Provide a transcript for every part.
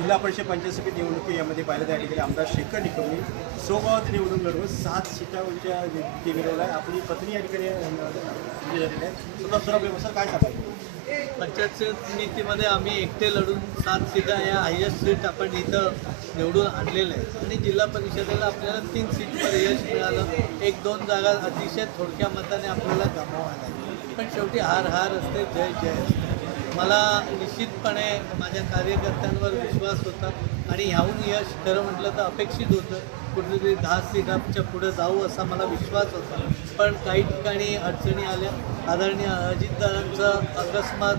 जिल्हा परिषद पंचायत समिती निवडणुकी यामध्ये पाहिलं त्या ठिकाणी आमदार शेखर निकमने स्वगावात निवडणूक लढवून 7 सीटांच्या ते मिळवला आहे. आपली पत्नी या ठिकाणी झालेली आहे. स्वतः सर काय सांगाल? पंचायत समितीमध्ये आम्ही एकटे लढून 7 सीटा या हायेस्ट सीट आपण इथं निवडून आणलेलं आहे आणि जिल्हा परिषदेला आपल्याला 3 सीटवर यश मिळालं. 1-2 जागा अतिशय थोडक्या मताने आपल्याला गमवावं लागली, पण शेवटी हार हार असते, जय जय असते. मला निश्चितपणे माझ्या कार्यकर्त्यांवर विश्वास होता आणि ह्याहून यश खरं म्हटलं तर अपेक्षित होतं. कुठेतरी 10 सीटांच्या पुढे जाऊ असा मला विश्वास होता, पण काही ठिकाणी अडचणी आल्या. आदरणीय अजितदादांचं अकस्मात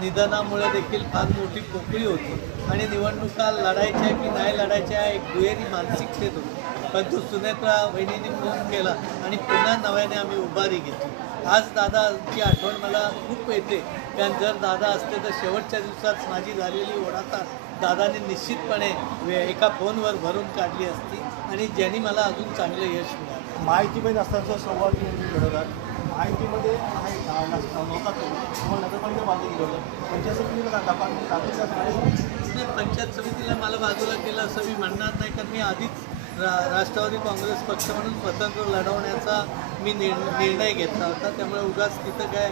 निधनामुळे देखील फार मोठी पोकळी होती आणि निवडणुका लढायच्या की नाही लढायच्या एक दुहेरी मानसिकतेत होती. पण तो सुनेत्रा वहिनींनी फोन केला आणि पुन्हा नव्याने आम्ही उभारी घेतली. आज दादाची आठवण मला खूप येते, कारण जर दादा असते तर शेवटच्या दिवसात माझी झालेली ओढाता दादाने निश्चितपणे एका फोनवर भरून काढली असती आणि ज्यांनी मला अजून चांगलं यश मिळालं. माहितीमध्ये असताना संवाद लढवतात माहितीमध्ये नव्हता तुम्हाला नगरपालिका बांधली गेलं होतं. पंचायत समितीला पंचायत समितीला मला बाजूला केलं असं मी म्हणणार नाही, कारण मी आधीच राष्ट्रवादी काँग्रेस पक्ष म्हणून स्वतंत्र लढवण्याचा मी निर्णय घेतला होता. त्यामुळे उगाच तिथं काय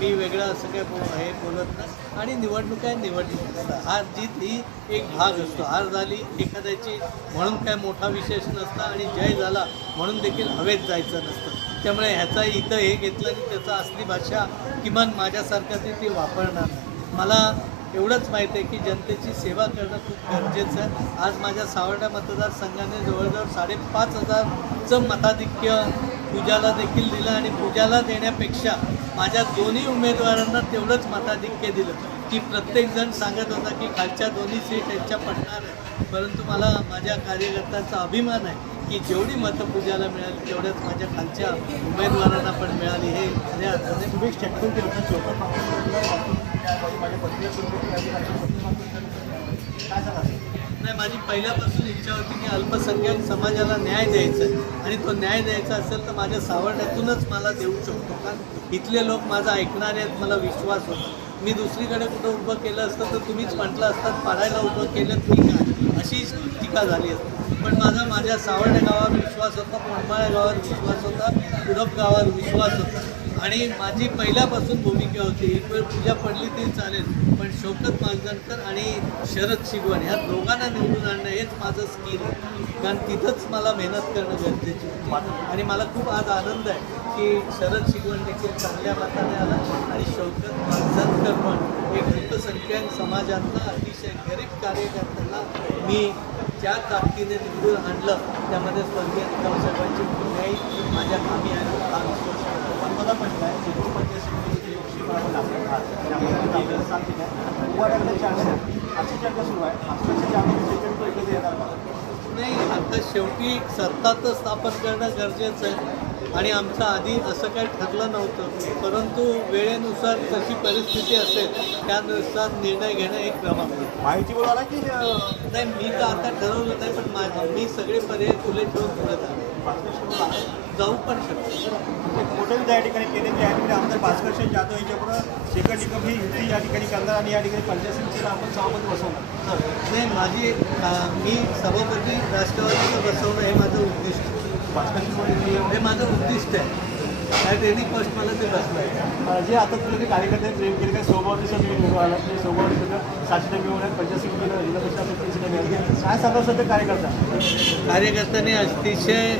मी वेगळं असं काय हे बोलत नाही. आणि निवडणूक आहे, निवडणूक असतात. हार जीत ही एक भाग असतो. हार झाली एखाद्याची म्हणून काय मोठा विशेष नसता आणि जय झाला म्हणून देखील हवेत जायचं नसतं. त्यामुळे ह्याचा इथं हे घेतलं आणि त्याचा असली भाषा किमान माझ्यासारखं ते वापरणार नाही. मला एवढंच माहीत आहे की जनतेची सेवा करणं खूप गरजेचं आहे. आज माझ्या सावर्डा मतदारसंघाने जवळजवळ 5,500चं मताधिक्य पूजाला देखील दिलं आणि पूजाला देण्यापेक्षा माझ्या दोन्ही उमेदवारांना तेवढंच मताधिक्य दिलं की प्रत्येकजण सांगत होता की खालच्या दोन्ही सीट यांच्या पडणार आहे. परंतु मला माझ्या कार्यकर्त्यांचा अभिमान आहे की जेवढी मतं पूजाला मिळाली तेवढ्याच माझ्या खालच्या उमेदवारांना पण मिळाली. हे खऱ्या अर्थाने तुम्ही स्टेटमेंट केलं होतं माझ्या नाही, माझी पहिल्यापासून इच्छा होती की अल्पसंख्याक समाजाला न्याय द्यायचा आहे आणि तो न्याय द्यायचा असेल तर माझ्या सावर्ड्यातूनच मला देऊ शकतो, कारण इथले लोक माझं ऐकणारे आहेत, मला विश्वास होता. मी दुसरीकडे कुठं उभं केलं असतं तर तुम्हीच म्हटलं असतात पाडायला उभं केलं ठीक आहे अशी टीका झाली असते. पण माझ्या सावर्डे गावावर विश्वास होता, पणमाळ्या गावावर विश्वास होता, कुडप गावावर विश्वास होता आणि माझी पहिल्यापासून भूमिका होती एक वेळ पूजा पडली तरी चालेल, पण शौकत मालगणकर आणि शरद शिगवण ह्या दोघांना निवडून आणणं हेच माझं स्किल आहे, कारण तिथंच मला मेहनत करणं गरजेची होती. आणि मला खूप आज आनंद आहे की शरद शिगवण देखील चांगल्या मताने आला आणि शौकत मालगणकर पण एक अल्पसंख्याक समाजातला अतिशय गरीब कार्यकर्त्यांना मी ज्या ताकदीने निवडून आणलं त्यामध्ये स्वर्गीय निकम साहेबांची भूमिकाही माझ्या कामी आहे हा विश्वास करतो. पण मला म्हटलं आहे जेव्हा पंचायत समितीची अशी चर्चा सुरू आहे एकत्र येणार का? नाही, आता शेवटी सत्ता तर स्थापन करणं गरजेचं आहे आणि आमचं आधी असं काही ठरलं नव्हतं, परंतु वेळेनुसार जशी परिस्थिती असेल त्यानुसार निर्णय घेणं एक क्रम आहे. माहिती बोलायला की नाही, मी तर आता ठरवलं नाही, पण मी सगळे पर्याय खुले ठेवून पुढे जाऊ पण शकतो. एक मोठं त्या ठिकाणी केले की या ठिकाणी आमदार भास्कर जाधव यांच्यापुढं शेखर निकम ही युती या ठिकाणी करणार आणि या ठिकाणी पंचायत समितीला आपण सभापती बसवणार. नाही, मी सभापती राष्ट्रवादीचं बसवणं हे माझं उद्दिष्ट हे माझं उद्दिष्ट आहे. ॲट एनी कॉस्ट मला ते बसलं आहे. जे आता तुम्ही कार्यकर्त्यांनी प्रेम केले काय स्वभावानुसार तुम्ही निवडून आला की स्वभावानुसार 700 मिळवण्यात पंचायत समितीला जिल्हा परिषद 300 मिळाली काय सांगा सध्या कार्यकर्ता कार्यकर्त्यांनी अतिशय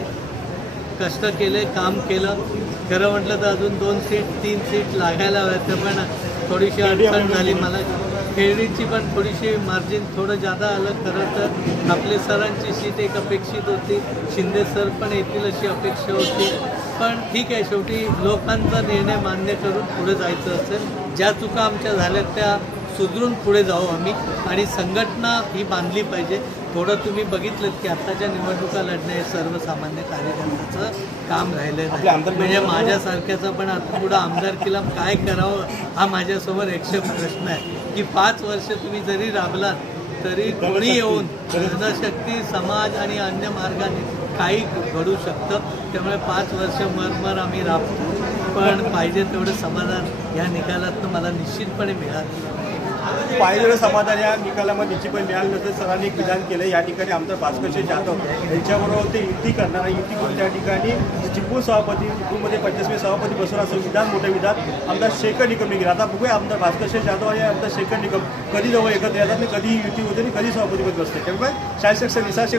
कष्ट केले, काम केलं. खरं म्हटलं तर अजून 2 सीट 3 सीट लागायला हव्यात, पण थोडीशी अडचण झाली. मला खेळीची पण थोडीशी मार्जिन थोडं जादा आलं. खरं तर आपले सरांची सीट एक अपेक्षित होती, शिंदे सर पण येतील अशी अपेक्षा होती, पण ठीक आहे, शेवटी लोकांचा निर्णय मान्य करून पुढे जायचं असेल. ज्या चुका आमच्या झाल्यात त्या सुधरून पुढे जाऊ आम्ही आणि संघटना ही बांधली पाहिजे. थोडं तुम्ही बघितलं की आत्ताच्या निवडणुका लढणं हे सर्वसामान्य कार्यकर्त्याचं काम राहिलं नाही. म्हणजे माझ्यासारख्याचं पण आता पुढं आमदारकीला काय करावं हा माझ्यासमोर एकशे प्रश्न आहे की 5 वर्ष तुम्ही जरी राबलात तरी कोणी येऊन जनशक्ती समाज आणि अन्य मार्गाने काही घडू शकतं. त्यामुळे 5 वर्ष मरमर आम्ही राबतो, पण पाहिजे तेवढं समाधान ह्या निकालातनं मला निश्चितपणे मिळालं. पाहिलेलं समाधान या निकालामध्ये निश्चित पण मिळालं नसतं. सरांनी एक विधान केलं, या ठिकाणी आमदार भास्कर जाधव यांच्याबरोबर ते युती करणार आहे. युती करून त्या ठिकाणी चिपळूण सभापती, चिपळूणमध्ये 25वे सभापती बसवणार असं विधान, मोठं विधान आमदार शेखर निकमने केलं. आता बघूया आमदार भास्कर जाधव आणि आमदार शेखर निकम कधी जवळ एकत्र येतात आणि कधी युती होते आणि कधी सभापतीपद बसते. त्यामुळे शासक विसाशे